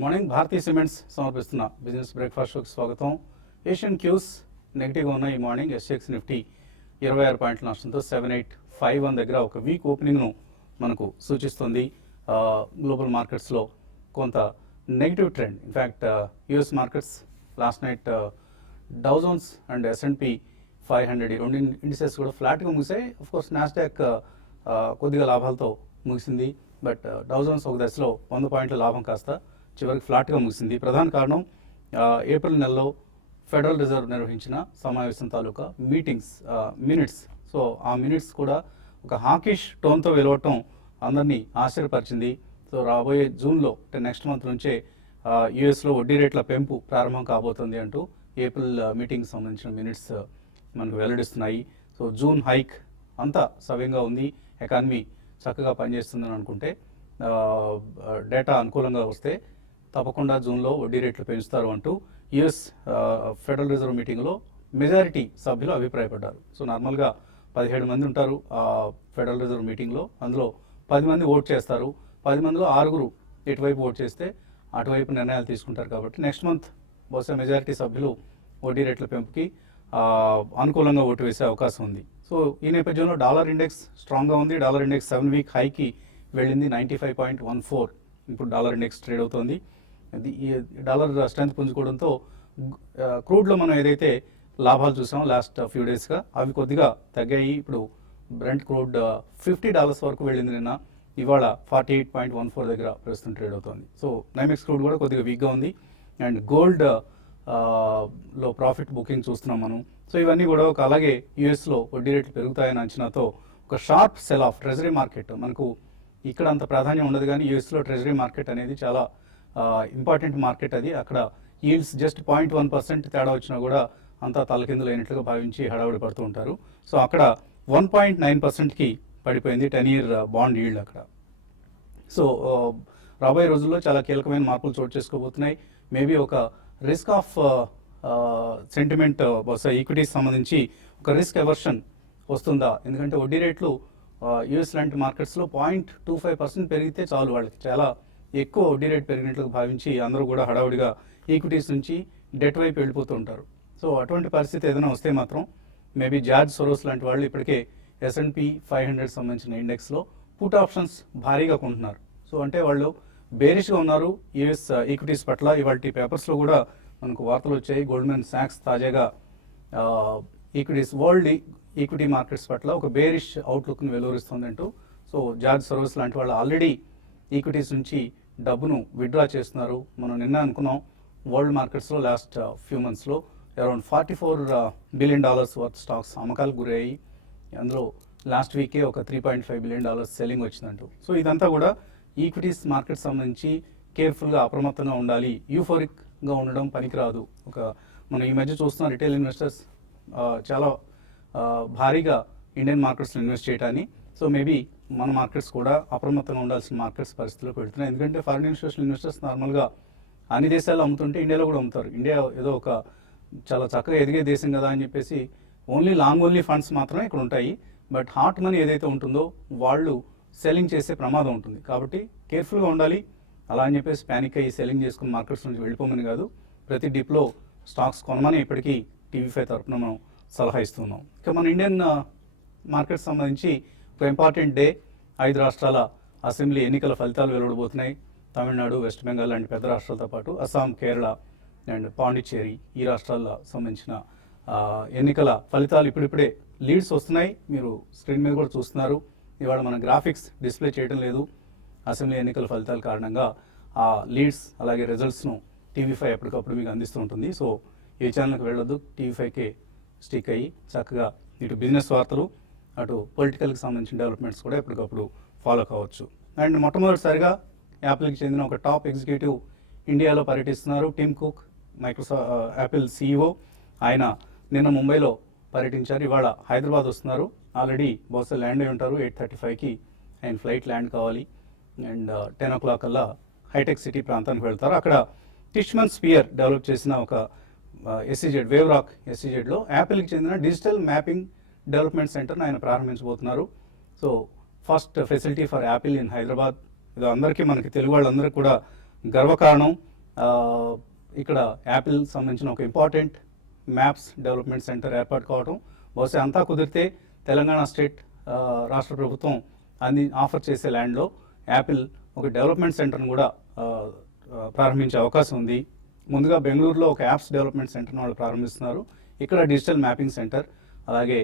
Good morning. Bharatiya Cements సమర్పిస్తున్న business breakfast షోకి స్వాగతం. ఏషియన్ క్యూస్ నెగిటివ్గా ఉన్న ఈ మార్నింగ్ ఎస్ఎక్స్ నిఫ్టీ 26 పాయింట్ల నష్టంతో 7851 దగ్గర ఒక వీక్ ఓపెనింగ్ను మనకు సూచిస్తుంది. గ్లోబల్ మార్కెట్స్లో కొంత negative trend. In fact US markets last night Dow Jones and S&P 500 ఈ రెండు ఇండిసెస్ కూడా ఫ్లాట్గా ముగిసాయి. అఫ్కోర్స్ నాస్డాక్ కొద్దిగా లాభాలతో ముగిసింది. బట్ డౌ జోన్స్ ఒక దశలో 100 పాయింట్ల లాభం కాస్త చివరికి ఫ్లాట్గా ముగిసింది. ప్రధాన కారణం ఏప్రిల్ నెలలో ఫెడరల్ రిజర్వ్ నిర్వహించిన సమావేశం తాలూకా మినిట్స్. సో ఆ మినిట్స్ కూడా ఒక హాకిష్ టోన్తో వెలువటం అందరినీ ఆశ్చర్యపరిచింది. సో రాబోయే జూన్లో అంటే నెక్స్ట్ మంత్ నుంచే యుఎస్లో వడ్డీ రేట్ల పెంపు ప్రారంభం కాబోతుంది అంటూ ఏప్రిల్ మీటింగ్ సంబంధించిన మినిట్స్ మనకు వెల్లడిస్తున్నాయి. సో జూన్ హైక్ అంతా సవ్యంగా ఉంది, ఎకానమీ చక్కగా పనిచేస్తుందని అనుకుంటే, డేటా అనుకూలంగా వస్తే తప్పకుండా జూన్లో వడ్డీ రేట్లు పెంచుతారు అంటూ యుఎస్ ఫెడరల్ రిజర్వ్ మీటింగ్లో మెజారిటీ సభ్యులు అభిప్రాయపడ్డారు. సో నార్మల్గా 17 మంది ఉంటారు ఫెడరల్ రిజర్వ్ మీటింగ్లో. అందులో 10 మంది ఓట్ చేస్తారు. 10 మందిలో 6 ఎటువైపు ఓట్ చేస్తే అటువైపు నిర్ణయాలు తీసుకుంటారు. కాబట్టి నెక్స్ట్ మంత్ బహుశా మెజారిటీ సభ్యులు వడ్డీ రేట్ల పెంపుకి అనుకూలంగా ఓటు వేసే అవకాశం ఉంది. సో ఈ నేపథ్యంలో డాలర్ ఇండెక్స్ స్ట్రాంగ్గా ఉంది. డాలర్ ఇండెక్స్ 7 వీక్ హైకి వెళ్ళింది 95.14. ఇప్పుడు డాలర్ ఇండెక్స్ ట్రేడ్ అవుతోంది. ఈ డాలర్ స్ట్రెంత్ పుంజుకోవడంతో క్రూడ్లో మనం ఏదైతే లాభాలు చూసామో లాస్ట్ ఫ్యూ డేస్గా అవి కొద్దిగా తగ్గాయి. ఇప్పుడు బ్రెంట్ క్రూడ్ $50 వరకు వెళ్ళింది నిన్న. ఇవాళ 48.14 దగ్గర ప్రస్తుతం ట్రేడ్ అవుతోంది. సో నైమెక్స్ క్రూడ్ కూడా కొద్దిగా వీక్గా ఉంది. అండ్ గోల్డ్ లో ప్రాఫిట్ బుకింగ్ చూస్తున్నాం మనం. సో ఇవన్నీ కూడా ఒక అలాగే యూఎస్లో వడ్డీ రేట్లు పెరుగుతాయని అంచనాతో ఒక sharp cell of treasury market. మనకు ఇక్కడ అంత ప్రాధాన్యం ఉండదు, కానీ యూఎస్లో ట్రెజరీ మార్కెట్ అనేది చాలా ఇంపార్టెంట్ మార్కెట్. అది అక్కడ ఈల్డ్స్ జస్ట్ 0.1% తేడా వచ్చినా కూడా అంతా తలకిందులైనట్లుగా భావించి హడావుడి పడుతూ ఉంటారు. సో అక్కడ 1.9%కి పడిపోయింది 10-year బాండ్ ఈల్డ్ అక్కడ. సో రాబోయే రోజుల్లో చాలా కీలకమైన మార్పులు చోటు చేసుకోబోతున్నాయి. మేబీ ఒక రిస్క్ ఆఫ్ సెంటిమెంట్ బహుశా ఈక్విటీస్ సంబంధించి ఒక రిస్క్ ఎవర్షన్ వస్తుందా? ఎందుకంటే వడ్డీ రేట్లు యూఎస్ లాంటి మార్కెట్స్లో 0.25% పెరిగితే చాలు, వాళ్ళకి చాలా ఎక్కువ వడ్డీ రేట్ పెరిగినట్లుగా భావించి అందరూ కూడా హడావుడిగా ఈక్విటీస్ నుంచి డెట్ వైపు వెళ్ళిపోతూ ఉంటారు. సో అటువంటి పరిస్థితి ఏదైనా వస్తే మాత్రం మేబీ జార్జ్ సోరోస్ లాంటి వాళ్ళు ఇప్పటికే S&P 500 సంబంధించిన ఇండెక్స్లో పుట్ ఆప్షన్స్ భారీగా కొంటున్నారు. సో అంటే వాళ్ళు బేరిష్గా ఉన్నారు యూఎస్ ఈక్విటీస్ పట్ల. ఇవాళ పేపర్స్లో కూడా మనకు వార్తలు వచ్చాయి. గోల్డ్మెన్ సాక్స్ తాజాగా వరల్డ్ ఈక్విటీ మార్కెట్స్ పట్ల ఒక బేరిష్ అవుట్లుక్ను వెలువరిస్తుందంటూ. సో జార్జ్ సోరోస్ లాంటి వాళ్ళు ఆల్రెడీ ఈక్విటీస్ నుంచి డబ్బును విత్డ్రా చేస్తున్నారు. మనం నిన్న అనుకున్నాం వరల్డ్ మార్కెట్స్లో లాస్ట్ ఫ్యూ మంత్స్లో అరౌండ్ $44 బిలియన్ వర్త్ స్టాక్స్ అమ్మకాలకు గురయ్యాయి. అందులో లాస్ట్ వీకే ఒక $3.5 బిలియన్ సెల్లింగ్ వచ్చిందంటూ. సో ఇదంతా కూడా ఈక్విటీస్ మార్కెట్ సంబంధించి కేర్ఫుల్గా అప్రమత్తంగా ఉండాలి. యూఫోరిక్గా ఉండడం పనికిరాదు. మనం ఈ మధ్య చూస్తున్న రిటైల్ ఇన్వెస్టర్స్ చాలా భారీగా ఇండియన్ మార్కెట్స్లో ఇన్వెస్ట్ చేయడాన్ని. సో మేబీ మన మార్కెట్స్ కూడా అప్రమత్తంగా ఉండాల్సిన మార్కెట్స్ పరిస్థితులకు వెళ్తున్నాయి. ఎందుకంటే ఫారిన్ ఇన్స్టిట్యూషనల్ ఇన్వెస్టర్స్ నార్మల్గా అన్ని దేశాలు అమ్ముతుంటే ఇండియాలో కూడా అమ్ముతారు. ఇండియా ఏదో ఒక చాలా చక్కగా ఎదిగే దేశం కదా అని చెప్పేసి ఓన్లీ లాంగ్ ఓన్లీ ఫండ్స్ మాత్రమే ఇక్కడ ఉంటాయి. బట్ హాట్ మనీ ఏదైతే ఉంటుందో వాళ్ళు సెల్లింగ్ చేసే ప్రమాదం ఉంటుంది. కాబట్టి కేర్ఫుల్గా ఉండాలి. అలా అని చెప్పేసి ప్యానిక్ అయ్యి సెల్లింగ్ చేసుకుని మార్కెట్స్ నుంచి వెళ్ళిపోమని కాదు, ప్రతి డిప్లో స్టాక్స్ కొనమని ఇప్పటికీ TV5 తరఫున మనం సలహా ఇస్తున్నాం. ఇక మన ఇండియన్ మార్కెట్ సంబంధించి ఒక ఇంపార్టెంట్ డే. 5 రాష్ట్రాల అసెంబ్లీ ఎన్నికల ఫలితాలు వెలువడబోతున్నాయి. తమిళనాడు, వెస్ట్ బెంగాల్ లాంటి పెద్ద రాష్ట్రాలతో పాటు అస్సాం, కేరళ అండ్ పాండిచ్చేరి ఈ రాష్ట్రాల్లో సంబంధించిన ఎన్నికల ఫలితాలు ఇప్పుడిప్పుడే లీడ్స్ వస్తున్నాయి. మీరు స్క్రీన్ మీద కూడా చూస్తున్నారు. ఇవాళ మన గ్రాఫిక్స్ డిస్ప్లే చేయడం లేదు అసెంబ్లీ ఎన్నికల ఫలితాల కారణంగా. ఆ లీడ్స్ అలాగే రిజల్ట్స్ను TV5 ఎప్పటికప్పుడు మీకు అందిస్తూ ఉంటుంది. సో ఏ ఛానల్కి వెళ్ళొద్దు, TV5కే స్టిక్ అయ్యి చక్కగా ఇటు బిజినెస్ వార్తలు అటు పొలిటికల్కి సంబంధించిన డెవలప్మెంట్స్ కూడా ఎప్పటికప్పుడు ఫాలో కావచ్చు. అండ్ మొట్టమొదటిసారిగా యాపిల్కి చెందిన ఒక టాప్ ఎగ్జిక్యూటివ్ ఇండియాలో పర్యటిస్తున్నారు. Tim Cook, Apple CEO. ఆయన నిన్న ముంబైలో పర్యటించారు. ఇవాళ హైదరాబాద్ వస్తున్నారు. ఆల్రెడీ బహుశా ల్యాండ్ అయి ఉంటారు. 8:35కి ఆయన ఫ్లైట్ ల్యాండ్ కావాలి. అండ్ 10 o'clock కల్లా హైటెక్ సిటీ ప్రాంతానికి వెళ్తారు. అక్కడ టిష్మన్ స్పియర్ డెవలప్ చేసిన ఒక SEZ వేవ్రాక్ SEZలో యాపిల్కి చెందిన డిజిటల్ మ్యాపింగ్ డెవలప్మెంట్ సెంటర్ని ఆయన ప్రారంభించబోతున్నారు. So first facility for Apple in Hyderabad. ఇది అందరికీ మనకి తెలుగు వాళ్ళందరికీ కూడా గర్వకారణం. ఇక్కడ యాపిల్ సంబంధించిన ఒక ఇంపార్టెంట్ మ్యాప్స్ డెవలప్మెంట్ సెంటర్ ఏర్పాటు కావడం, బహుశా అంతా కుదిరితే తెలంగాణ స్టేట్ రాష్ట్ర ప్రభుత్వం ఆఫర్ చేసే ల్యాండ్లో యాపిల్ ఒక డెవలప్మెంట్ సెంటర్ను కూడా ప్రారంభించే అవకాశం ఉంది. ముందుగా బెంగళూరులో ఒక యాప్స్ డెవలప్మెంట్ సెంటర్ను వాళ్ళు ప్రారంభిస్తున్నారు. ఇక్కడ డిజిటల్ మ్యాపింగ్ సెంటర్, అలాగే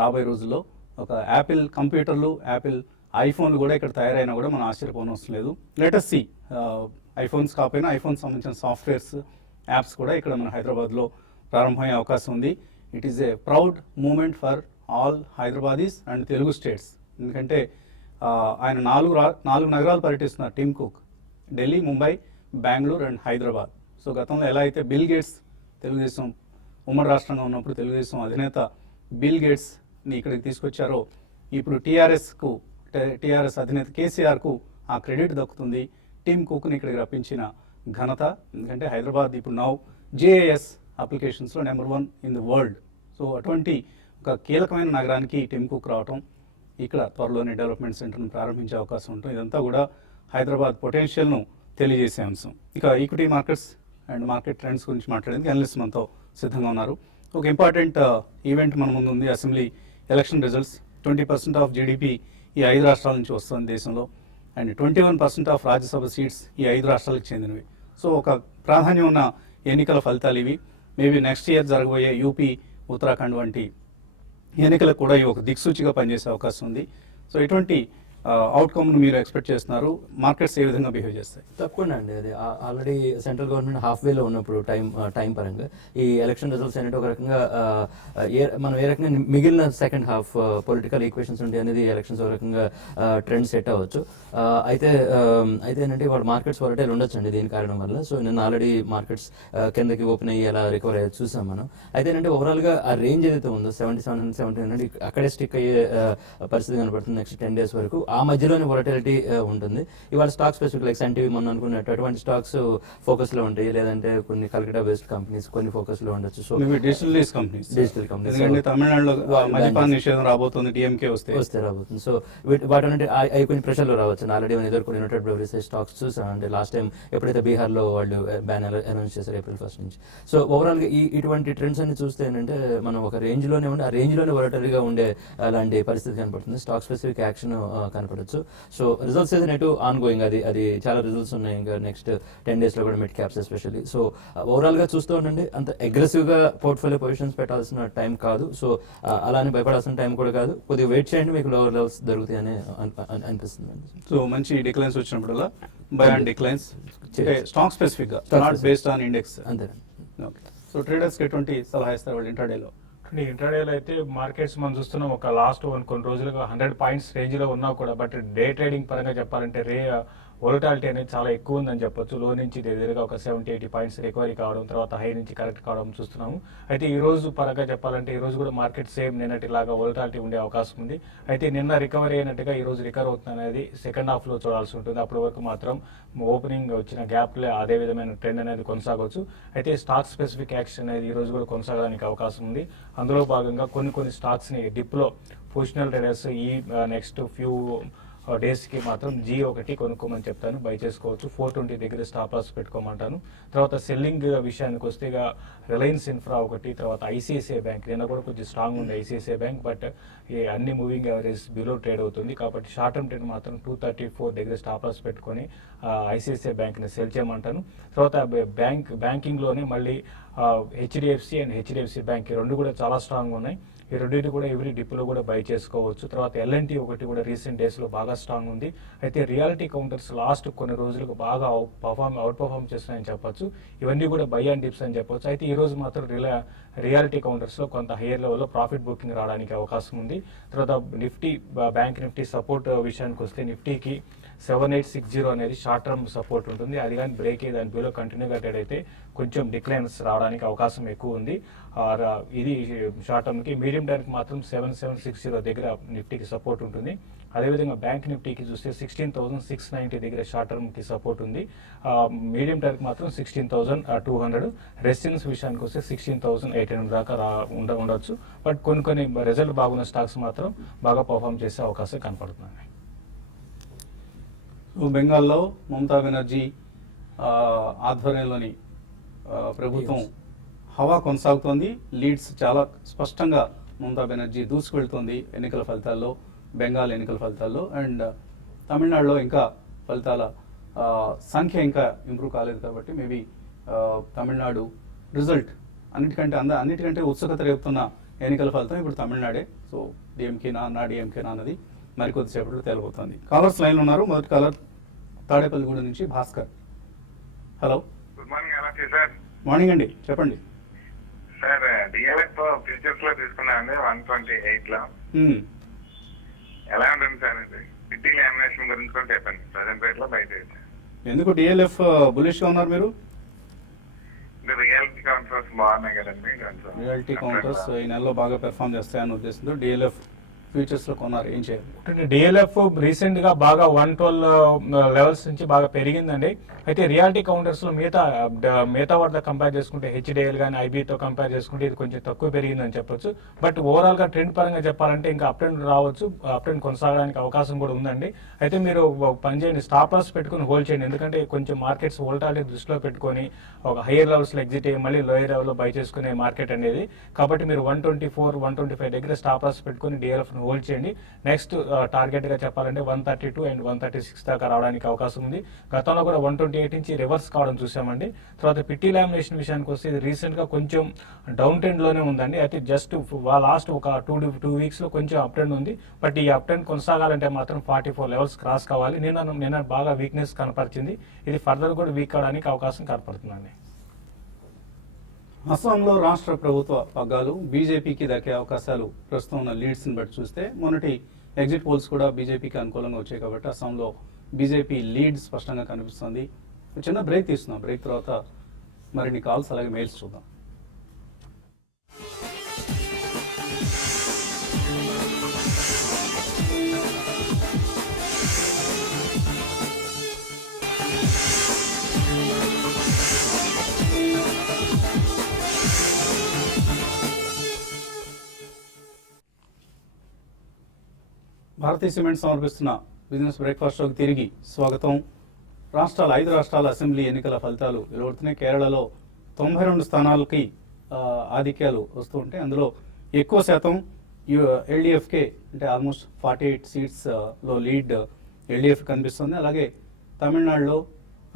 రాబోయే రోజుల్లో ఒక యాపిల్ కంప్యూటర్లు, యాపిల్ ఐఫోన్లు కూడా ఇక్కడ తయారైనా కూడా మనం ఆశ్చర్యపోనవసరం లేదు. లెటస్ సి, ఐఫోన్స్ కాకపోయినా ఐఫోన్ సంబంధించిన సాఫ్ట్వేర్స్, యాప్స్ కూడా ఇక్కడ మన హైదరాబాద్లో ప్రారంభమయ్యే అవకాశం ఉంది. It is a proud moment for all Hyderabadis and Telugu states. ఎందుకంటే ఆయన నాలుగు నగరాలు పర్యటిస్తున్నారు Tim Cook, Delhi, Mumbai, Bengaluru and Hyderabad. So గతంలో ఎలా అయితే బిల్ గేట్స్ తెలుగుదేశం ఉమ్మడి రాష్ట్రంగా ఉన్నప్పుడు తెలుగుదేశం అధినేత బిల్ గేట్స్ని ఇక్కడికి తీసుకొచ్చారో, ఇప్పుడు టీఆర్ఎస్ అధినేత కేసీఆర్కు ఆ క్రెడిట్ దక్కుతుంది. టిమ్ కుక్ని ఇక్కడికి రప్పించిన ఘనత. ఎందుకంటే హైదరాబాద్ ఇప్పుడు నౌ JAS అప్లికేషన్స్లో number 1 in the world. So అటువంటి ఒక కీలకమైన నగరానికి టిమ్ కుక్ రావటం, ఇక్కడ త్వరలోనే డెవలప్మెంట్ సెంటర్ను ప్రారంభించే అవకాశం ఉంటుంది. ఇదంతా కూడా హైదరాబాద్ పొటెన్షియల్ను తెలియజేసే అంశం. ఇక equity markets and market trends గురించి మాట్లాడేందుకు అనలిస్ట్ మనతో సిద్ధంగా ఉన్నారు. ఒక ఇంపార్టెంట్ ఈవెంట్ మన ముందు ఉంది, assembly election results. 20% of GDP ఈ 5 రాష్ట్రాల నుంచి వస్తుంది దేశంలో, అండ్ 21% ఆఫ్ రాజ్యసభ సీట్స్ ఈ 5 రాష్ట్రాలకు చెందినవి. సో ఒక ప్రాధాన్యం ఉన్న ఎన్నికల ఫలితాలు ఇవి. మేబీ నెక్స్ట్ ఇయర్ జరగబోయే యూపీ, ఉత్తరాఖండ్ వంటి ఎన్నికలకు కూడా ఇవి ఒక దిక్సూచిగా పనిచేసే అవకాశం ఉంది. సో ఇటువంటి అవుట్కమ్ను మీరు ఎక్స్పెక్ట్ చేస్తున్నారు? మార్కెట్స్ ఏ విధంగా బిహేవ్ చేస్తాయి? తప్పకుండా అండి. అది ఆల్రెడీ సెంట్రల్ గవర్నమెంట్ హాఫ్వేలో ఉన్నప్పుడు టైం పరంగా ఈ ఎలక్షన్ రిజల్ట్స్ అనేది ఒక రకంగా మనం ఏ రకంగా మిగిలిన సెకండ్ హాఫ్ పొలిటికల్ ఈక్వేషన్స్ ఉంటాయి అనేది ఎలక్షన్స్ ఒక రకంగా ట్రెండ్ సెట్ అవ్వచ్చు. అయితే ఏంటంటే వాడు మార్కెట్స్ వాలటైల్ ఉండొచ్చు అండి దీని కారణం వల్ల. సో నిన్న ఆల్రెడీ మార్కెట్స్ కిందకి ఓపెన్ అయ్యి ఎలా రికవర్ అయ్యేది చూసాం మనం. అయితే ఏంటంటే ఓవరాల్గా ఆ రేంజ్ ఏదైతే ఉందో 7700 అక్కడే స్టిక్ అయ్యే పరిస్థితి కనబడుతుంది నెక్స్ట్ 10 days వరకు. ఆ మధ్యలోనే వొలటిలిటీ ఉంటుంది. ఇవాళ stock specific like Sun TV మొన్న అనుకున్నట్టు అటువంటి స్టాక్స్ ఫోకస్ లో ఉంటాయి, లేదంటే కొన్ని కల్కటా బేస్డ్ కంపెనీస్ కొన్ని ఫోకస్ లో ఉండొచ్చు. సో డిజిటల్ కంపెనీస్ తమిళనాడులో మద్యపాన నిషేధం రాబోతుంది, DMK వస్తే రాబోతుంది. సో వాటి అవి కొన్ని ప్రెషర్ లో రావచ్చు. ఆల్రెడీ మనం ఎదుర్కొని యునైటెడ్ బ్రెవరీస్ స్టాక్స్ చూసాం అంటే లాస్ట్ టైం ఎప్పుడైతే బీహార్ లో వాళ్ళు బ్యాన్ అనౌన్స్ చేశారు April 1st నుంచి. సో ఓవరాల్ గా ఇటువంటి ట్రెండ్స్ అన్ని చూస్తే ఏంటంటే మనం ఒక రేంజ్ లోనే ఉండే ఆ రేంజ్ లోనే వొలటిలిటీగా ఉండే అలాంటి పరిస్థితి కనపడుతుంది. స్టాక్ స్పెసిఫిక్ యాక్షన్ కనపడచ్చు. సో రిజల్ట్స్ అయితే నెట్ ఆన్ గోయింగ్, అది చాలా రిజల్ట్స్ ఉన్నాయి ఇంకా నెక్స్ట్ 10 days లో కూడా mid caps especially. So overall గా చూస్తూ ఉండండి, అంత అగ్రెసివ్ గా పోర్ట్ఫోలియో పొజిషన్స్ పెట్టాల్సిన టైం కాదు. సో అలానే భయపడాల్సిన టైం కూడా కాదు. కొద్దిగా వెయిట్ చేయండి, మీకు లోవర్ లెవెల్స్ దొరుకుతాయని అనిపిస్తుంది. సో మంచి డిక్లైన్స్ వచ్చినప్పుడల్లా by and declines stock specific గా, నాట్ బేస్డ్ ఆన్ ఇండెక్స్. అంతే. ఓకే. సో ట్రేడర్స్ కి ఎటువంటి సలహా ఇస్తారు వాళ్ళు ఇంట్రాడేలో? ఇంట్రాడేలో అయితే మార్కెట్స్ మనం చూస్తున్నాం ఒక లాస్ట్ కొన్ని రోజులుగా 100 points రేంజ్ లో ఉన్నా కూడా, బట్ డే ట్రేడింగ్ పరంగా చెప్పాలంటే వొలటాలిటీ అనేది చాలా ఎక్కువ ఉందని చెప్పొచ్చు. లో నుంచి దగ్గరగా ఒక 70-80 points రికవరీ కావడం, తర్వాత హై నుంచి కరెక్ట్ కావడం చూస్తున్నాము. అయితే ఈ రోజు పరంగా చెప్పాలంటే ఈ రోజు కూడా మార్కెట్ సేమ్ నిన్నటిలాగా వొలటాలిటీ ఉండే అవకాశం ఉంది. అయితే నిన్న రికవరీ అయినట్టుగా ఈ రోజు రికవర్ అవుతుంది అనేది సెకండ్ హాఫ్ లో చూడాల్సి ఉంటుంది. అప్పటి వరకు మాత్రం ఓపెనింగ్ వచ్చిన గ్యాప్ లే అదే విధమైన ట్రెండ్ అనేది కొనసాగవచ్చు. అయితే స్టాక్ స్పెసిఫిక్ యాక్షన్ అనేది ఈ రోజు కూడా కొనసాగడానికి అవకాశం ఉంది. అందులో భాగంగా కొన్ని స్టాక్స్ ని డిప్ లో పొజిషనల్ ట్రేడర్స్ ఈ నెక్స్ట్ ఫ్యూ డేస్కి మాత్రం G1 కొనుక్కోమని చెప్తాను, బై చేసుకోవచ్చు. 420 దగ్గర స్టాప్ లాస్ పెట్టుకోమంటాను. తర్వాత సెల్లింగ్ విషయానికి వస్తే రిలయన్స్ ఇన్ఫ్రా ఒకటి, తర్వాత ICICI బ్యాంక్ నిన్న కూడా కొంచెం స్ట్రాంగ్ ఉంది ICICI బ్యాంక్, బట్ అన్ని మూవింగ్ యావరేజ్ బిలో ట్రేడ్ అవుతుంది. కాబట్టి షార్ట్ టర్మ్ ట్రేడ్ మాత్రం 234 దగ్గర స్టాప్ లాస్ పెట్టుకొని ICICI బ్యాంక్ని సెల్ చేయమంటాను. తర్వాత బ్యాంకింగ్లోనే మళ్ళీ HDFC అండ్ HDFC బ్యాంక్ రెండు కూడా చాలా స్ట్రాంగ్ ఉన్నాయి. ఈ రెండింటి కూడా ఎవ్రీ డిప్లో కూడా బై చేసుకోవచ్చు. తర్వాత L&T ఒకటి కూడా రీసెంట్ డేస్లో బాగా స్ట్రాంగ్ ఉంది. అయితే రియాలిటీ కౌంటర్స్ లాస్ట్ కొన్ని రోజులకు బాగా అవుట్ పర్ఫామ్ చేస్తున్నాయని చెప్పొచ్చు. ఇవన్నీ కూడా బై అండ్ డిప్స్ అని చెప్పొచ్చు. అయితే ఈ రోజు మాత్రం రియాలిటీ కౌంటర్స్లో కొంత హైయర్ లెవెల్లో ప్రాఫిట్ బుకింగ్ రావడానికి అవకాశం ఉంది. తర్వాత బ్యాంక్ నిఫ్టీ సపోర్ట్ విషయానికి వస్తే నిఫ్టీకి 7860 అనేది షార్ట్ టర్మ్ సపోర్ట్ ఉంటుంది. అది కానీ బ్రేక్ అయ్యి దాని బిలో కంటిన్యూగా ట్రేడ్ అయితే కొంచెం డిక్లైన్స్ రావడానికి అవకాశం ఎక్కువ ఉంది. ఇది షార్ట్ టర్మ్కి. మీడియం టర్మ్కి మాత్రం 7760 దగ్గర నిఫ్టీకి సపోర్ట్ ఉంటుంది. అదేవిధంగా బ్యాంక్ నిఫ్టీకి చూస్తే 16,690 దగ్గర షార్ట్ టర్మ్కి సపోర్ట్ ఉంది. మీడియం టర్మ్కి మాత్రం 16,200. రెసిడెన్స్ విషయానికి వస్తే 16,800 దాకా ఉండొచ్చు. బట్ కొన్ని రిజల్ట్ బాగున్న స్టాక్స్ మాత్రం బాగా పర్ఫామ్ చేసే అవకాశం కనపడుతుంది. బెంగాల్లో మమతా బెనర్జీ ఆధ్వర్యంలోని ప్రభుత్వం హవా కొనసాగుతోంది. లీడ్స్ చాలా స్పష్టంగా మమతా బెనర్జీ దూసుకువెళ్తోంది ఎన్నికల ఫలితాల్లో, బెంగాల్ ఎన్నికల ఫలితాల్లో. అండ్ తమిళనాడులో ఇంకా ఫలితాల సంఖ్య ఇంకా ఇంప్రూవ్ కాలేదు కాబట్టి మేబీ తమిళనాడు రిజల్ట్ అన్నిటికంటే ఉత్సుకత రేపుతున్న ఎన్నికల ఫలితం ఇప్పుడు తమిళనాడే. సో డిఎంకేనా అన్నా డిఎంకేనా అన్నది మరికొద్దిసేపట్లో తేలిపోతుంది. కాలర్స్ లైన్లో ఉన్నారు. మొదటి కాలర్ తాడేపల్లిగూడెం నుంచి భాస్కర్. హలో, గుడ్ మార్నింగ్ అలాగే సార్. మార్నింగ్ అండి, చెప్పండి. సార్ డిఎల్ఎఫ్ ఫ్యూచర్స్ లో తీసుకున్నామండి 128 లో. ఎలా ఉంటుంది సార్ ఇది? సిటీ లామినేషన్ గురించి కూడా చెప్పండి. ప్రజెంట్ రేట్ లో బయట ఎందుకు డిఎల్ఎఫ్ బులిష్గా ఉన్నారు మీరు? రియాలిటీ కౌంటర్స్ బాగున్నాయి కదండి. రియాలిటీ కౌంటర్స్ ఈ నెలలో బాగా పెర్ఫామ్ చేస్తాయన్న ఉద్దేశంతో డిఎల్ఎఫ్ ఫ్యూచర్స్ లో కొన్నారు. ఏం చేయాలి? డిఎల్ఎఫ్ రీసెంట్ గా బాగా 112 లెవెల్స్ నుంచి బాగా పెరిగిందండి. అయితే రియాలిటీ కౌంటర్స్ లో మిగతా వాటితో కంపేర్ చేసుకుంటే హెచ్డిఎల్ కానీ ఐబీతో కంపేర్ చేసుకుంటే ఇది కొంచెం తక్కువ పెరిగిందని చెప్పొచ్చు. బట్ ఓవరాల్ గా ట్రెండ్ పరంగా చెప్పాలంటే ఇంకా అప్ ట్రెండ్ రావచ్చు, అప్ ట్రెండ్ కొనసాగడానికి అవకాశం కూడా ఉందండి. అయితే మీరు పని చేయండి, స్టాప్ లాస్ పెట్టుకుని హోల్డ్ చేయండి. ఎందుకంటే కొంచెం మార్కెట్స్ వోల్టాలిటీ దృష్టిలో పెట్టుకొని ఒక హైయర్ లెవెల్స్ లో ఎగ్జిట్ అయ్యి మళ్ళీ లోయర్ లెవెల్ లో బై చేసుకునే మార్కెట్ అనేది. కాబట్టి మీరు 124, 125 దగ్గర స్టాప్ లాస్ పెట్టుకుని డిఎల్ఎఫ్ హోల్డ్ చేయండి. నెక్స్ట్ టార్గెట్ గా చెప్పాలంటే 132 అండ్ 136 దాకా రావడానికి అవకాశం ఉంది. గతంలో కూడా 128 నుంచి రివర్స్ కావడం చూసామండి. తర్వాత పిట్టి లామినేషన్ విషయానికి వస్తే ఇది రీసెంట్ గా కొంచెం డౌన్ ట్రెండ్ లోనే ఉందండి. అయితే జస్ట్ లాస్ట్ ఒక 2 వీక్స్ లో కొంచెం అప్ ట్రెండ్ ఉంది. బట్ ఈ అప్ ట్రెండ్ కొనసాగాలంటే మాత్రం 44 లెవెల్స్ క్రాస్ కావాలి. నిన్న బాగా వీక్నెస్ కనపరిచింది. ఇది ఫర్దర్ కూడా వీక్ అవడానికి అవకాశం కనపడుతుందండి. అస్సాంలో రాష్ట్ర ప్రభుత్వ పగ్గాలు బీజేపీకి దక్కే అవకాశాలు ప్రస్తుతం ఉన్న లీడ్స్ని బట్టి చూస్తే మొన్నటి ఎగ్జిట్ పోల్స్ కూడా బీజేపీకి అనుకూలంగా వచ్చాయి కాబట్టి అస్సాంలో బీజేపీ లీడ్ స్పష్టంగా కనిపిస్తుంది. చిన్న బ్రేక్ తీసుకున్నాం. బ్రేక్ తర్వాత మరిన్ని కాల్స్ అలాగే మెయిల్స్ చూద్దాం. భారతీయ సిమెంట్ సమర్పిస్తున్న బిజినెస్ బ్రేక్ఫాస్ట్ షోకి తిరిగి స్వాగతం. 5 రాష్ట్రాల అసెంబ్లీ ఎన్నికల ఫలితాలు వెలువడుతున్నాయి. కేరళలో 92 స్థానాలకి ఆధిక్యాలు వస్తూ ఉంటాయి. అందులో ఎక్కువ శాతం ఎల్డీఎఫ్కే అంటే ఆల్మోస్ట్ 48 సీట్స్లో లీడ్ ఎల్డీఎఫ్ కనిపిస్తుంది. అలాగే తమిళనాడులో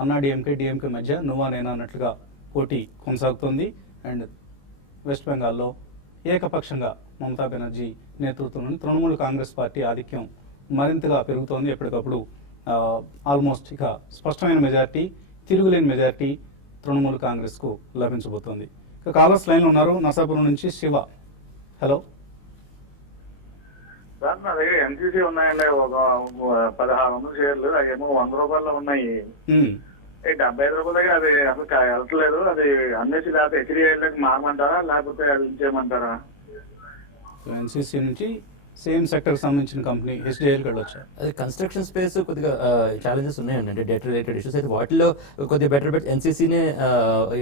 అన్నా డిఎంకే మధ్య నువ్వా నేనా అన్నట్లుగా పోటీ కొనసాగుతోంది. అండ్ వెస్ట్ బెంగాల్లో ఏకపక్షంగా మమతా బెనర్జీ నేతృత్వంలోని తృణమూల్ కాంగ్రెస్ పార్టీ ఆధిక్యం మరింతగా పెరుగుతోంది. ఎప్పటికప్పుడు ఆల్మోస్ట్ ఇక స్పష్టమైన మెజార్టీ, తిరుగులేని మెజార్టీ తృణమూల్ కాంగ్రెస్కు లభించబోతోంది. ఇక కాలర్స్ లైన్లో ఉన్నారు. నర్సాపురం నుంచి శివ. హలో సార్, నా దగ్గర ఎన్సీసీ ఉన్నాయండి. ఒక 1600 షేర్లు. అవి ఏమో 100 రూపాయల్లో ఉన్నాయి. 75 రూపాయలకి అది అసలు వెళ్ళట్లేదు. అది అన్నేసి లేకపోతే హెచ్డిఐలకు మారమంటారా లేకపోతే అది ఉంచేయమంటారా? ఎన్సీసీ నుంచి సేమ్ సెక్టర్ సంబంధించిన కంపెనీ హెచ్డిఐల్కి వెళ్ళొచ్చా? అది కన్స్ట్రక్షన్ స్పేస్ కొద్దిగా ఛాలెంజెస్ ఉన్నాయండి. అంటే డేటా రిలేటెడ్ ఇష్యూస్ అయితే వాటిలో కొద్దిగా బెటర్ ఎన్సీసీనే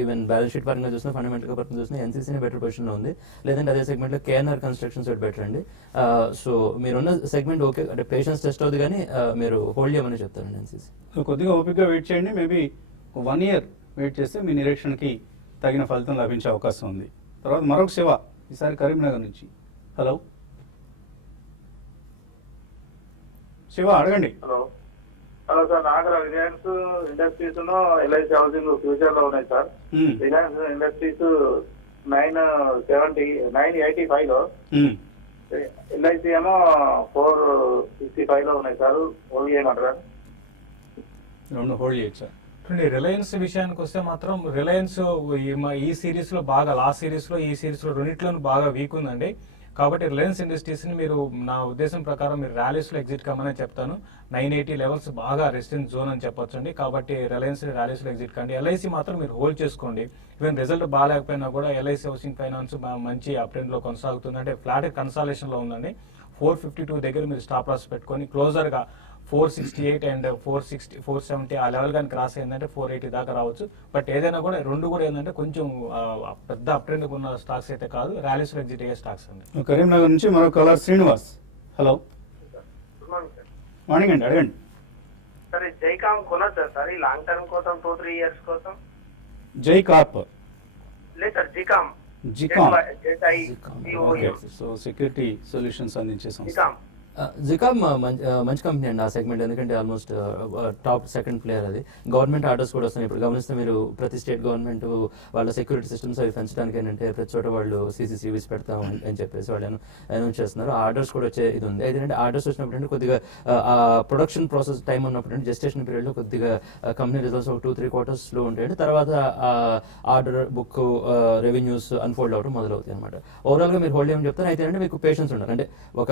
ఈవెన్ బ్యాలెన్స్ షీట్ పరంగా చూసినా ఫండమెంటల్ పరంగా చూసినా ఎన్సీసీనే బెటర్ పొజిషన్లో ఉంది. లేదంటే అదే సెగ్మెంట్లో కేఎన్ఆర్ కన్స్ట్రక్షన్స్ బెటర్ అండి. సో మీరున్న సెగ్మెంట్ ఓకే అంటే పేషెన్స్ టెస్ట్ అవుతుంది కానీ మీరు హోల్డ్ చేయమని చెప్తారండి ఎన్సీసీ. సో కొద్దిగా ఓపికగా వెయిట్ చేయండి. మేబీ 1 year వెయిట్ చేస్తే మీ నిరీక్షణకి తగిన ఫలితం లభించే అవకాశం ఉంది. తర్వాత మరొక శివ, ఈసారి కరీంనగర్ నుంచి. హలో శివ, అడగండి. హలో సార్, నాకు Reliance industries LIC housing future లో ఉన్నాయి సార్. రిలయన్స్ ఇండస్ట్రీస్ 985 లో, ఎల్ఐసి ఏమో 465 లో ఉన్నాయి సార్. హోల్డ్ చేయమంటారా? రెండు హోల్డ్ చేయొచ్చా? రిలయన్స్ విషయానికి వస్తే మాత్రం రిలయన్స్ ఈ సిరీస్ లో బాగా లాస్ట్ సిరీస్ లో ఈ సిరీస్ లో రెండిట్లోనూ బాగా వీక్ ఉందండి. కాబట్టి రిలయన్స్ ఇండస్ట్రీస్ ని మీరు నా ఉద్దేశం ప్రకారం మీరు ర్యాలీస్ లో ఎగ్జిట్ కమ్మనే చెప్తాను. 980 లెవెల్స్ బాగా రెసిస్టెన్స్ జోన్ అని చెప్పొచ్చు అండి. కాబట్టి రిలయన్స్ ర్యాలీస్ లో ఎగ్జిట్ కండి. ఎల్ఐసి మాత్రం మీరు హోల్డ్ చేసుకోండి. ఈవెన్ రిజల్ట్ బాగాలేకపోయినా కూడా ఎల్ఐసి హౌసింగ్ ఫైనాన్స్ మంచి అప్ ట్రెండ్ లో కొనసాగుతుంది. అంటే ఫ్లాట్ కన్సాలేషన్ లో ఉందండి. 452 దగ్గర మీరు స్టాప్ లాస్ పెట్టుకొని క్లోజర్ గా 468 అండ్ 460, 470 ఆ లెవెల్ కానీ క్రాస్ అయిందంటే 480 దాకా రావచ్చు. బట్ ఏదైనా కూడా రెండు కూడా ఏంటంటే కొంచెం పెద్ద అప్ ట్రెండ్ ఉన్న స్టాక్స్ అయితే కాదు, ర్యాలీస్ లో ఎగ్జిట్ అయ్యే స్టాక్స్ అండి. కరీంనగర్ నుంచి మరో కాలర్ శ్రీనివాస్. హలో మార్నింగ్ అండి, అడగండి. సార్ ఈ జైకామ్ కొనొచ్చా సార్ ఈ లాంగ్ టర్మ్ కోసం 2-3 ఇయర్స్ కోసం? జై కార్ప్, లేదు sir Zicom. Zicom. JICOM. Okay, so security solutions అందించే సంస్థ. జికామ్. జికామ్ మంచి కంపెనీ అండి ఆ సెగ్మెంట్, ఎందుకంటే ఆల్మోస్ట్ టాప్ సెకండ్ ప్లేయర్ అది. గవర్నమెంట్ ఆర్డర్స్ కూడా వస్తున్నాయి ఇప్పుడు గమనిస్తే మీరు, ప్రతి స్టేట్ గవర్నమెంట్ వాళ్ళ సెక్యూరిటీ సిస్టమ్స్ అవి పెంచడానికి ఏంటంటే ప్రతి చోట వాళ్ళు CCTVs పెడతాం అని చెప్పేసి వాళ్ళు అనౌన్స్ చేస్తున్నారు. ఆర్డర్స్ కూడా వచ్చే ఇది ఉంది. అయితే ఆర్డర్స్ వచ్చినప్పుడు అంటే కొద్దిగా ప్రొడక్షన్ ప్రాసెస్ టైం ఉన్నప్పుడు అంటే జెస్టేషన్ పీరియడ్లో కొద్దిగా కంపెనీ రిజల్ట్స్ ఒక 2-3 quartersలో ఉంటాయండి. తర్వాత ఆర్డర్ బుక్ రెవెన్యూస్ అన్ఫోల్డ్ అవడం మొదలవుతాయి అనమాట. ఓవరాల్గా మీరు హోల్డ్ ఏమని చెప్తారు అయితే అంటే మీకు పేషెన్స్ ఉండాలి. అంటే ఒక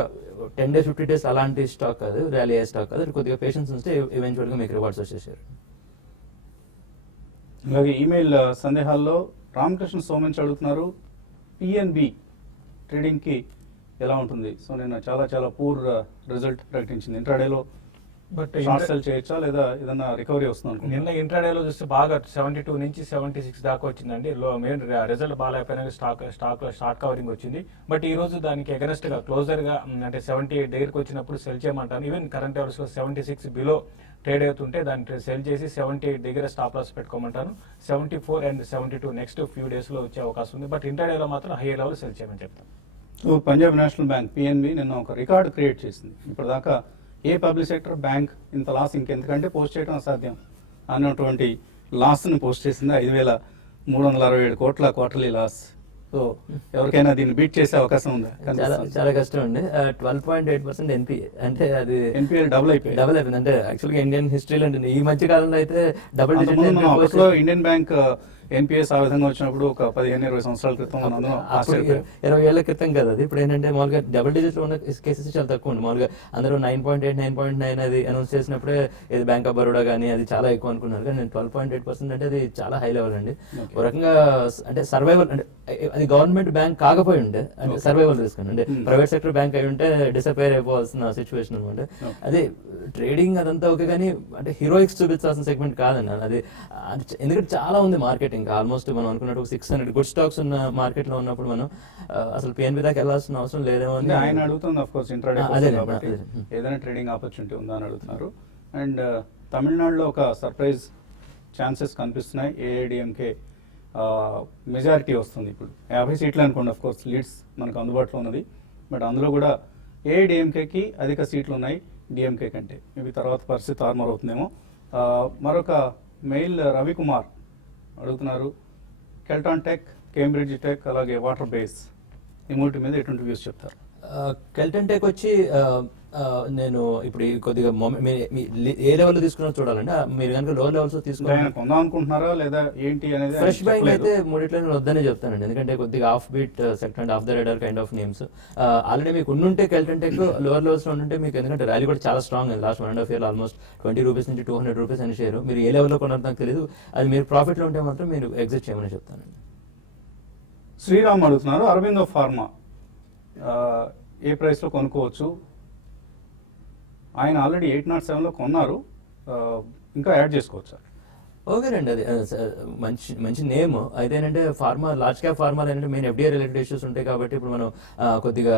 10 days 50 days అలాంటి స్టాక్ కాదు, ర్యాలీ అయ్యే స్టాక్ కాదు. కొద్దిగా పేషెన్స్ ఉంటే ఈవెన్చువల్గా మీకు రివార్డ్స్ వచ్చేసారు. అలాగే ఈమెయిల్ సందేహాల్లో రామకృష్ణ సోమంచి అడుగుతున్నారు, PNB ట్రేడింగ్కి ఎలా ఉంటుంది? సో నిన్న చాలా పూర్ రిజల్ట్ ప్రకటించింది. ఇంట్రాడేలో బట్ షార్ట్ సెల్ చేయొచ్చా లేదా ఏదన్నా రికవరీ వస్తుంది అనుకుంటున్నా? నిన్న ఇంట్రాడేలో చూస్తే బాగా 72 నుంచి 76 దాకా వచ్చిందండి. మెయిన్ రిజల్ట్ బాగాలేకపోయినా స్టాక్ షార్ట్ కవరింగ్ వచ్చింది. బట్ ఈ రోజు దానికి ఎగనెస్ట్ గా క్లోజర్ గా అంటే 78 దగ్గరికి వచ్చినప్పుడు సెల్ చేయమంటాను. ఈవెన్ కరెంట్ అవర్స్ లో 76 బిలో ట్రేడ్ అవుతుంటే దాన్ని సెల్ చేసి 78 దగ్గర స్టాప్ లాస్ పెట్టుకోమంటాను. 74 అండ్ 72 నెక్స్ట్ ఫ్యూ డేస్ లో వచ్చే అవకాశం ఉంది. బట్ ఇంట్రాడేలో మాత్రం హైయర్ లెవెల్ సెల్ చేయమని చెప్తాను. So Punjab national bank PNB నిన్న ఒక రికార్డ్ క్రియేట్ చేసింది. ఇప్పటిదాకా ఏ పబ్లిక్ సెక్టర్ బ్యాంక్ ఇంత లాస్ ఇంకెందుకంటే పోస్ట్ చేయడం అసాధ్యం అన్నటువంటి లాస్ని పోస్ట్ చేసింది. 5,367 కోట్ల క్వార్టర్లీ లాస్. సో ఎవరికైనా దీన్ని బీట్ చేసే అవకాశం ఉందా? చాలా కష్టం అండి. 12.8% NPA అంటే అది NPL డబుల్ అయిపోయింది. అంటే యాక్చువల్గా ఇండియన్ హిస్టరీలో ఈ మధ్య కాలంలో అయితే డబుల్ అప్పట్లో ఇండియన్ బ్యాంక్ NPS ఆ విధంగా వచ్చినప్పుడు ఒక 15-20 సంవత్సరాల క్రితం మనం అందరం ఆశ్చర్యపోయాం. 20 ఏళ్ల క్రితం కదా అది. ఇప్పుడు ఏంటంటే మామూలుగా డబుల్ డిజిట్ ఉన్న కేసెస్ చాలా తక్కువ ఉంది. మామూలుగా అందరూ 9.8, 9.9 అది అనౌన్స్ చేసినప్పుడే ఇది బ్యాంక్ ఆఫ్ బరోడా కానీ అది చాలా ఎక్కువ అనుకున్నారు. కానీ 12.8% అంటే అది చాలా హై లెవెల్ అండి. ఒక రకంగా అంటే సర్వైవల్ అంటే అది గవర్నమెంట్ బ్యాంక్ కాకపోయి ఉంటే అంటే సర్వైవల్ రిస్క్ అంటే ప్రైవేట్ సెక్టర్ బ్యాంక్ అయి ఉంటే డిసపేర్ అయిపోవాల్సిన సిచ్యువేషన్ అనమాట. అదే ట్రేడింగ్ అదంతా ఓకే, కానీ అంటే హీరోయిక్స్ చూపించాల్సిన సెగ్మెంట్ కాదండి అది. ఎందుకంటే చాలా ఉంది మార్కెట్. ఇంకా ఆల్మోస్ట్ మనం అనుకున్నట్టు 600 గుడ్ స్టాక్స్ ఉన్న మార్కెట్ లో ఉన్నప్పుడు మనం అసలు PNB దాకా వెళ్ళాల్సిన అవసరం లేదేమో అని ఆయన అడుగుతుంది. ఆఫ్ కోర్స్ ఇంట్రాడే కాబట్టి ఏదైనా ట్రేడింగ్ ఆపర్చునిటీ ఉందా అని అడుగుతున్నారు. అండ్ తమిళనాడులో ఒక సర్ప్రైజ్ ఛాన్సెస్ కనిపిస్తున్నాయి. AIDMK మెజారిటీ వస్తుంది. ఇప్పుడు 50 సీట్లు అనుకోండి. ఆఫ్ కోర్స్ లీడ్స్ మనకు అందుబాటులో ఉన్నది. బట్ అందులో కూడా AIDMKకి అధిక సీట్లు ఉన్నాయి DMK కంటే. మేబీ తర్వాత పరిస్థితి తారుమారు అవుతుందేమో. మరొక మెయిల్ రవికుమార్ అడుగుతున్నారు, కెల్టాన్ టెక్, కేంబ్రిడ్జ్ టెక్, అలాగే వాటర్ బేస్ ఈ మూటి మీద ఎటువంటి వ్యూస్ చెప్తారు? కెల్టన్ టెక్ వచ్చి నేను ఇప్పుడు కొద్దిగా ఏ లెవెల్ తీసుకున్నా చూడాలండి. మీరు కనుక లో లెవెల్స్ తీసుకుని కొందాం అనుకుంటున్నారా లేదా ఏంటి అనేది ఫ్రెష్ బైక్ అయితే మూడిట్లో నేను వద్దనే చెప్తానండి. ఎందుకంటే కొద్దిగా off beat sector of the radar kind of names already మీకు ఉండుంటే కెల్టన్ టెక్ లోవర్ లెవెల్స్ లో ఉంటే మీకు, ఎందుకంటే ర్యాలీ కూడా చాలా స్ట్రాంగ్ ఉంది లాస్ట్ 1.5 year ఆల్మోస్ట్ 20 రూపీస్ నుంచి 200 రూపీస్ అని షేర్. మీరు ఏ లెవెల్లో కొన్నారో నాకు తెలియదు. అది మీరు ప్రాఫిట్ లో ఉంటే మాత్రం మీరు ఎగ్జిట్ చేయమని చెప్తానండి. శ్రీరామ్ అడుగుతున్నారు, అరవిందో ఫార్మా ఏ ప్రైస్లో కొనుక్కోవచ్చు? ఆయన ఆల్రెడీ 807లో కొన్నారు, ఇంకా యాడ్ చేసుకోవచ్చు. ఓకేనండి, అది మంచి నేమ్. అయితే ఏంటంటే ఫార్మా, లార్జ్ క్యాప్ ఫార్మాలు ఏంటంటే మెయిన్ FDA రిలేటెడ్ ఇష్యూస్ ఉంటాయి కాబట్టి ఇప్పుడు మనం కొద్దిగా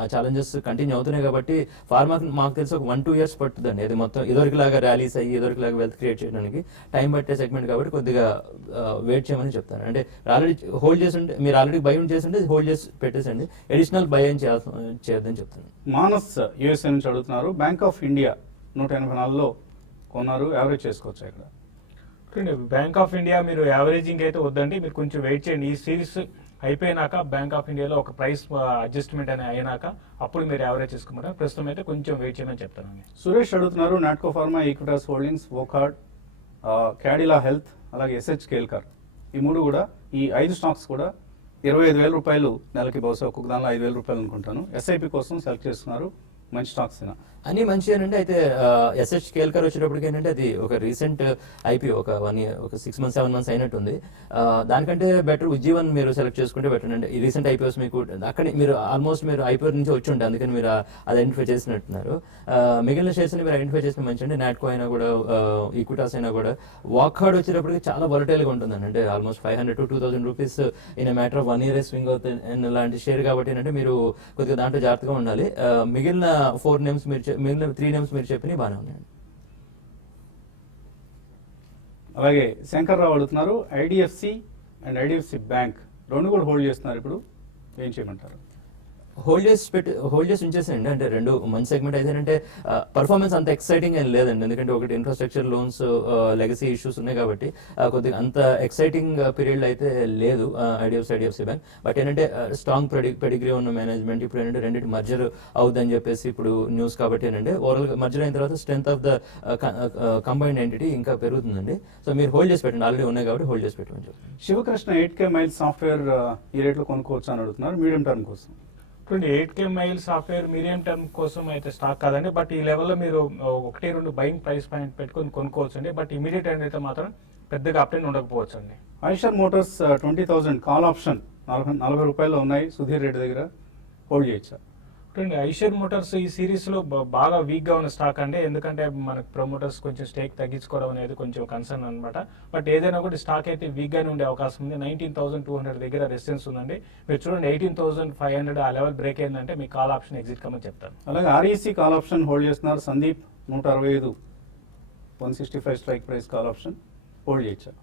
ఆ ఛాలెంజెస్ కంటిన్యూ అవుతున్నాయి కాబట్టి ఫార్మాకి మాకు తెలిసి ఒక 1-2 years పడుతుందండి. అది మొత్తం ఇదివరకులాగా ర్యాలీస్ అయ్యి ఇదివరకులాగా వెల్త్ క్రియేట్ చేయడానికి టైం పట్టే సెగ్మెంట్ కాబట్టి కొద్దిగా వెయిట్ చేయమని చెప్తాను. అంటే ఆల్రెడీ హోల్డ్ చేసి ఉంటే, మీరు ఆల్రెడీ బై చేసి ఉంటే హోల్డ్ చేసి పెట్టేసండి, అడిషనల్ బై అని చేయొద్దని చెప్తాను. మానస్ USA నుంచి అడుగుతున్నారు, బ్యాంక్ ఆఫ్ ఇండియా 184లో కొన్నారు, యావరేజ్ చేసుకోవచ్చు ఇక్కడ? బ్యాంక్ ఆఫ్ ఇండియా మీరు యావరేజింగ్ అయితే వద్దండి, మీరు కొంచెం వెయిట్ చేయండి. ఈ సిరీస్ అయిపోయినాక బ్యాంక్ ఆఫ్ ఇండియాలో ఒక ప్రైస్ అడ్జస్ట్మెంట్ అని అయినాక అప్పుడు మీరు యావరేజ్ చేసుకోమంటారు. ప్రస్తుతం అయితే కొంచెం వెయిట్ చేయమని చెప్తానండి. సురేష్ అడుగుతున్నారు, Natco pharma, Equitas holdings, Wockhardt, Cadila health, అలాగే SH కేల్కర్, ఈ మూడు కూడా, ఈ 5 స్టాక్స్ కూడా 25,000 రూపాయలు నెలకి, బహుశా ఒక్కొక్క దానిలో 5,000 రూపాయలు అనుకుంటాను. SIP కోసం సెలెక్ట్ చేస్తున్నారు. మంచి స్టాక్స్ అన్ని మంచి అండి. అయితే SH కేల్కర్ వచ్చేటప్పటికి ఏంటంటే అది ఒక రీసెంట్ IPO, ఒక 6 months 7 months అయినట్టుంది. దానికంటే బెటర్ ఉజ్జీవన్ మీరు సెలెక్ట్ చేసుకుంటే బెటర్ అండి. ఈ రీసెంట్ IPOs మీకు అక్కడే మీరు ఆల్మోస్ట్ మీరు IPO నుంచి వచ్చి ఉంటే అందుకని మీరు అది ఐడెంటిఫై చేసినట్టున్నారు. మిగిలిన షేర్స్ ని మీరు ఐడెంటిఫై చేసిన మంచి అండి. నాట్కో అయినా కూడా, ఈక్విటాస్ అయినా కూడా. వాక్హార్డ్ వచ్చేటప్పటికి చాలా volatile గా ఉంటుందండి. అంటే almost 500 to 2,000 rupees in matter of 1 year swing అవుతుంది లాంటి షేర్ కాబట్టి ఏంటంటే మీరు కొద్దిగా దాంట్లో జాగ్రత్తగా ఉండాలి. మిగిలిన 4 నేమ్స్ మీరు, మిగిలిన 3 నేమ్స్ మీరు చెప్పినవి బాగానే ఉన్నాయండి. అలాగే శంకర్రావు అడుగుతున్నారు ఐడిఎఫ్సి అండ్ ఐడిఎఫ్సి బ్యాంక్ రెండు కూడా హోల్డ్ చేస్తున్నారు, ఇప్పుడు ఏం చేయమంటారు? హోల్డ్ చేసి ఉంచేసేయండి. అంటే రెండు మంచి సెగ్మెంట్ అయితే అంటే పర్ఫార్మెన్స్ అంత ఎక్సైటింగ్ ఏం లేదండి, ఎందుకంటే ఒకటి ఇన్ఫ్రాస్ట్రక్చర్ లోన్స్ లెగసీ ఇష్యూస్ ఉన్నాయి కాబట్టి కొద్దిగా అంత ఎక్సైటింగ్ పీరియడ్ అయితే లేదు ఐడిఎఫ్సి బ్యాంక్. బట్ ఏంటంటే స్ట్రాంగ్ పెడిగ్రీ ఉన్న మేనేజ్మెంట్, ఇప్పుడు ఏంటంటే రెండింటి మర్జర్ అవుతుందని చెప్పేసి ఇప్పుడు న్యూస్ కాబట్టి ఏంటంటే ఓవరాల్ మర్జర్ అయిన తర్వాత strength of the combined entity ఇంకా పెరుగుతుందండి. సో మీరు హోల్డ్ చేసి పెట్టండి, ఆల్రెడీ ఉన్నాయి కాబట్టి హోల్డ్ చేసి పెట్టమని చెప్పండి. శివకృష్ణ 8K మైల్స్ సాఫ్ట్వేర్ ఈ రేట్లో కొనుక్కోవచ్చు అని అడుగుతున్నారు, మీడియం టర్మ్ కోసం. 8K mile software medium term కోసం అయితే స్టాక్ కాదండి, బట్ ఈ లెవెల్లో మీరు 1-2 బయింగ్ ప్రైస్ పాయింట్ పెట్టుకొని కొనుక్కోవచ్చు అండి. బట్ ఇమీడియట్ ఎండ్ అయితే మాత్రం పెద్దగా అప్డేట్ ఉండకపోవచ్చు అండి. ఐషర్ మోటార్స్ 20,000 కాల్ ఆప్షన్ 40 రూపాయల్లో ఉన్నాయి, సుధీర్ రెడ్డి దగ్గర హోల్డ్ చేయొచ్చా? ఐషర్ మోటార్స్ ఈ సిరీస్ లో బాగా వీక్ గా ఉన్న స్టాక్ అండి, ఎందుకంటే మనకు ప్రమోటర్స్ కొంచెం స్టేక్ తగ్గించుకోవడం అనేది కొంచెం కన్సర్న్ అనమాట. బట్ ఏదైనా కూడా స్టాక్ అయితే వీక్ గానే ఉండే అవకాశం ఉంది. 19,200 దగ్గర రెసిస్టెన్స్ ఉందండి. మీరు చూడండి 18,500 ఆ లెవెల్ బ్రేక్ అయిందంటే మీ కాల్ ఆప్షన్ ఎగ్జిట్ కమని చెప్తాను. అలాగే ఆర్ఈసీ కాల్ ఆప్షన్ హోల్డ్ చేస్తున్నారు Sandeep 165 165 strike price call option hold చేయొచ్చా?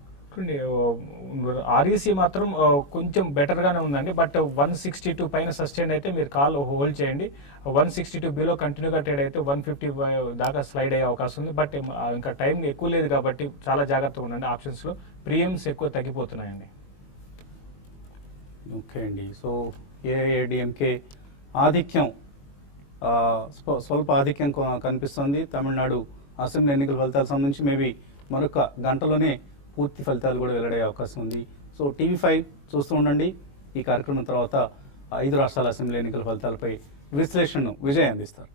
ఆర్ఈసీ మాత్రం కొంచెం బెటర్ గానే ఉందండి, బట్ 162 పైన సస్టైన్ అయితే మీరు కాల్ హోల్డ్ చేయండి. 162 బిలో కంటిన్యూగా ట్రేడ్ అయితే 150 దాకా స్లైడ్ అయ్యే అవకాశం ఉంది. బట్ ఇంకా టైం ఎక్కువ లేదు కాబట్టి చాలా జాగ్రత్తగా ఉండండి. ఆప్షన్స్ లో ప్రీమియమ్స్ ఎక్కువ తగ్గిపోతున్నాయండి. ఓకే అండి, సో ఏఐఏడిఎంకే ఆధిక్యం స్వల్ప ఆధిక్యం కనిపిస్తుంది. తమిళనాడు అసెంబ్లీ ఎన్నికల ఫలితాలకు సంబంధించి మేబీ మరొక గంటలోనే పూర్తి ఫలితాలు కూడా వెల్లడే అవకాశం ఉంది. సో TV5 చూస్తూ ఉండండి. ఈ కార్యక్రమం తర్వాత 5 రాష్ట్రాల అసెంబ్లీ ఎన్నికల ఫలితాలపై విశ్లేషణను విజయ్ అందిస్తారు.